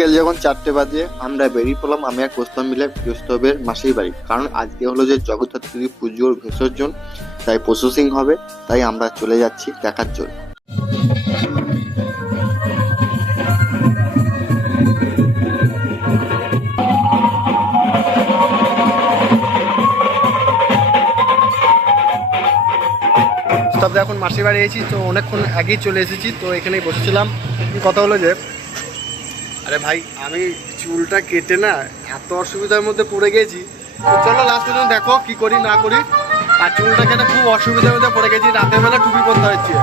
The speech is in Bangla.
বিকেল যখন 4টে বাজে আমরা বেরিয়ে পড়লাম আমি আর কোস্তাম মিলে গৃহস্থবের মাসির বাড়ি। কারণ আজকে হলো যে জগদ্ধাত্রী পুজোর বিসর্জন, তাই প্রসেসিং হবে, তাই আমরা চলে যাচ্ছি দেখার জন্য। তবে এখন মাসির বাড়ি এসেছি, তো অনেকক্ষণ আগেই চলে এসেছি, তো এখানেই বসেছিলাম। কথা হলো যে আরে ভাই আমি চুলটা কেটে না এত অসুবিধার মধ্যে পড়ে গেছি, তো চলো লাস্ট পর্যন্ত দেখো কি করি না করি। আর চুলটা কেটে খুব অসুবিধার মধ্যে পড়ে গেছি, রাতের বেলা টুপি পরতে হচ্ছে।